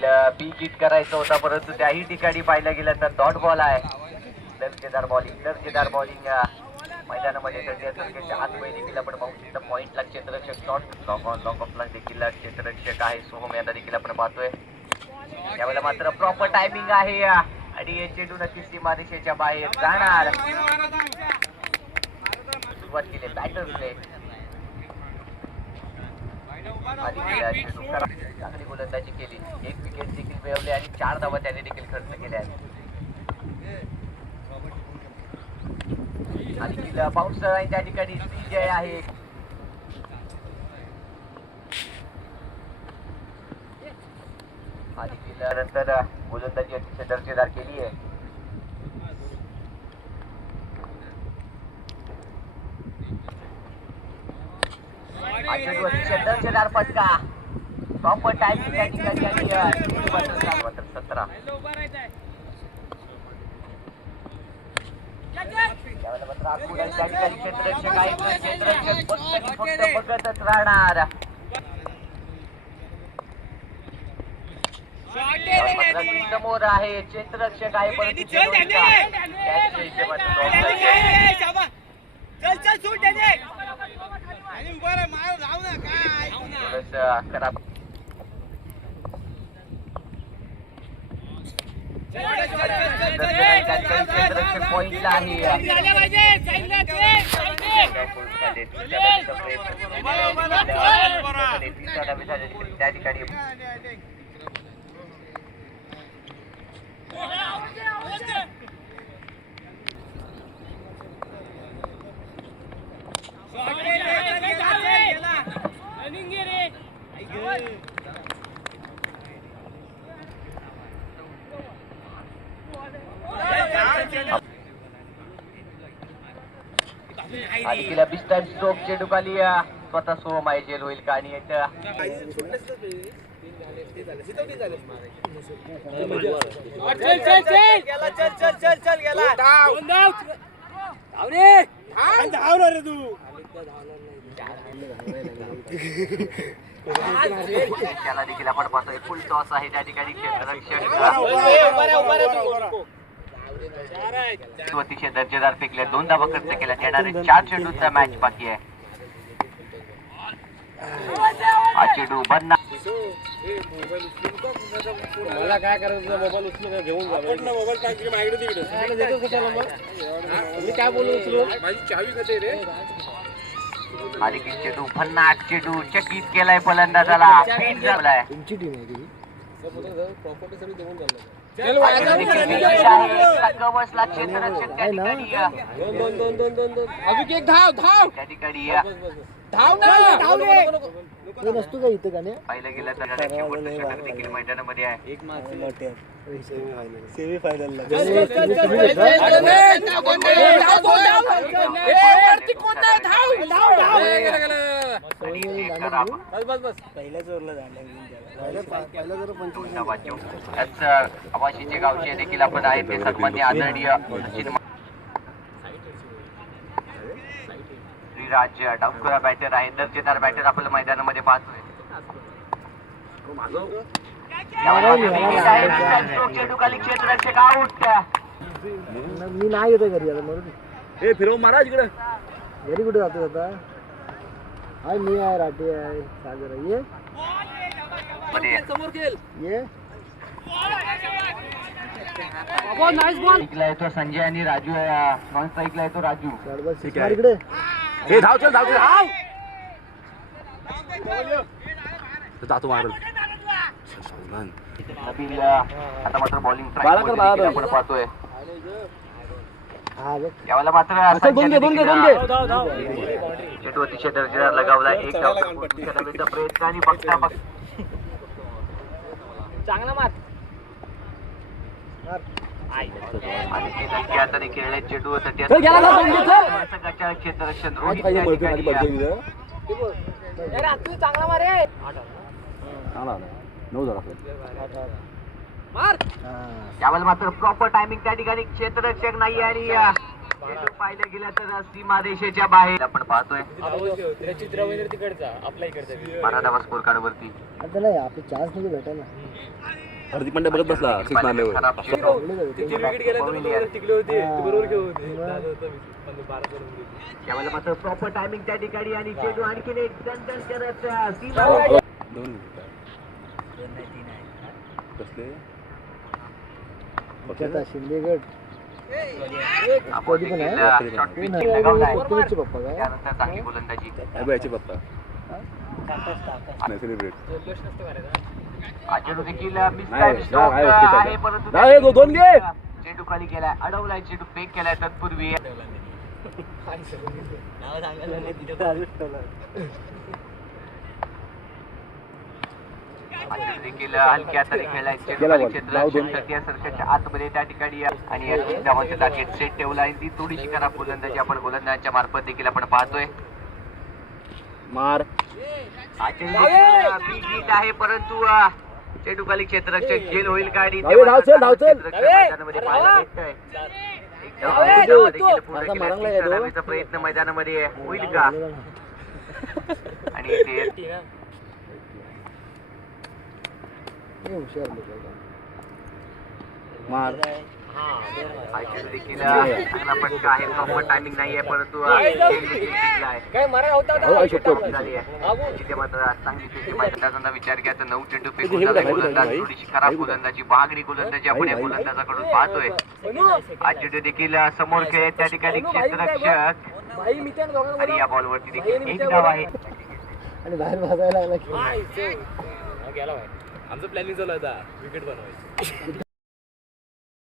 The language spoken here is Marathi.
देखील बी हिट करायचा होता, परंतु त्याही ठिकाणी पाहिलं गेलं तर डॉट बॉल आहे. दर्जेदार बॉलिंग मैदानामध्ये करण्याच्या आतमध्ये देखील आपण पाहू शकतो. पॉइंटला क्षेत्ररक्षक शॉट लॉंग ऑफला देखील क्षेत्ररक्षक आहे सोहम यांना देखील आपण पाहतोय. त्यावेळेला मात्र प्रॉपर टायमिंग आहे आणि चेंडू नक्कीच सीमारेषेच्या बाहेर जाणार. सुरुवात केली बॅटर्सने चांगली गोलंदाजी केली. एक विकेट देखील मिळवली आणि 4 धावा त्याने देखील खर्च केल्या आहेत. आणि बाउन्स त्या ठिकाणी विजय आहे. आणि नंतर गोलंदाजी अतिशय दर्जेदार केली आहे. अतिशय दर्जेदार फटका. प्रॉपर टायमिंग त्या ठिकाणी 17. क्षेत्ररक्षक आहे. क्षेत्ररक्षक फक्त बघतच राहणार. समोर आहे क्षेत्ररक्षक आहे, परंतु खराब पॉइंटला आहे. त्या ठिकाणी आणि तिला बिस्टाईम स्ट्रोक चेंडू खाली स्वतः सोहम आहे. जेल होईल का आणि त्याला देखील आपण पाहतोय फुल टॉस आहे. त्या ठिकाणी क्षेत्ररक्षक अतिशय दर्जेदार फेकले. 2 धावा खर्च केल्या. येणारे 4 चेंडूचा मॅच बाकी आहे. हा चेंडू बंद. मला काय करायचं, मोबाईल उचलू का घेऊन जा. मोबाईल टाकली माझ्याकडे तिकडे देतो कशाला मग मी काय बोलू उचलू. माझी चावी कधी रे. आणि चेंडू भन्नाट चेंडू चकित केलाय फलंदाजाला. फीट झालाय. तुमची टीम आहे ती प्रॉपर्टी सगळी देऊन झालं. बसला क्षेत्ररक्षक त्या ठिकाणी. अजून एक धाव त्या ठिकाणी नसतो का इथं गाणे. पाहिलं गेलं तर षटक देखील मैदानामध्ये आहे. एक सेमी फायनल पहिल्याच ओव्हरला झालं. आवाशीचे गावचे देखील आपण आहे ते सन्मान्य आदरणीय सचिन श्रीराज डावखुरा बॅटर आहे. दर्जेदार बॅटर आपल्या मैदानामध्ये पाहतोय. क्षेत्ररक्षक आउट. मी नाही येतो घरी आता म्हणून हे फिरव मारा इकडे. घरी कुठे जातो आता. हाय मी आहे, राठी आहे, सागर आहे. ये समोर खेळ. ये नाईस बॉल. स्ट्राईकला येतो संजय आणि राजू. नॉन स्ट्राईकला येतो राजू. इकडे हे धाव चल धाव. जातो मारल. नबील आता मात्र बॉलिंग ट्राय आपण पाहतोय. यावेळेला मात्र चेंडू अतिशय दर्जेदार लगावला. एक धावेचा प्रयत्न आणि बघता चांगला मार. आणि आता खेळले चेंडू क्षेत्ररक्षण रोहित चांगला मार रे. यावेळेला मात्र प्रॉपर टायमिंग त्या ठिकाणी क्षेत्ररक्षक नाही आणि चेंडू पाहिलं गेलं तर सीमारेषेच्या बाहेर आपण पाहतोय चित्र वगैरे तिकडचा आपला इकडचा 12 स्कोर कार्ड वरती आता नाही आपली चान्स नाही भेटा ना हार्दिक पांड्या बघत बसला सिक्स मारल्यावर खराब चेंडू. विकेट गेला तर टिकले होते बरोबर घेऊन त्यावेळेला मात्र प्रॉपर टायमिंग त्या ठिकाणी आणि चेंडू आणखीन एक दणदण करत सीमा दोन कसले आता शिंदेगड आपण कधी पण आहे? देखील short कोण pitch आहे? लगावला आहे. कोणचे पप्पा काय त्यानंतर चांगली गोलंदाजी याचे पप्पा नाही सेलिब्रेट हा चेंडू देखील मिस नाही, टाइम स्ट्रोक आहे, आहे, आहे परंतु नाही, दोन घे. चेंडू खाली गेलाय अडवलाय चेंडू फेक केलाय तत्पूर्वी देखील हलक्या तरी खेळलाय चेंडू गेला खाली बॉल. क्षेत्र धाव दोन. षटकाच्या सर्कलच्या आतमध्ये त्या ठिकाणी आणि धावांचं टार्गेट सेट ठेवला आहे ती थोडीशी खराब गोलंदाजी आपण गोलंदाजांच्या मार्फत देखील आपण पाहतोय मार हा चेंडू देखील बिग हिट आहे परंतु चेंडू खाली क्षेत्ररक्षक गेल होईल का आणि धावे, धाव चल, धाव चल. क्षेत्ररक्षक मैदानामध्ये पाहायला भेटतंय. एकदा धावा देखील पूर्ण आता केल्या. मारायला तिसरा येतो. धावेचा प्रयत्न मैदानामध्ये होईल का आणि ते हुशार लोक मार हा चेंडू देखील चांगला फटका आहे प्रॉपर टायमिंग नाहीये परंतु खेळ देखील जिंकला आहे काय मारा होता हो, आई शपथ. झाली आहे तिथे मात्र चांगली फिरकी मैदानाचा विचार केला तर 9 चेंडू हे फेकून बघा, झालाय हे बघा, गोलंदाज भाई. थोडीशी खराब हे बघा. गोलंदाजी बागडी गोलंदाजी आपण या भाई. गोलंदाजाकडून पाहतोय हा चेंडू देखील समोर खेळ त्या ठिकाणी क्षेत्ररक्षक भाई मी त्या दोघांना आणि या बॉलवरती देखील एक धाव आहे आणि बाहेर भाजायला लागला की गेला भाई आमचं प्लॅनिंग चालू आहे आता विकेट बनवायचं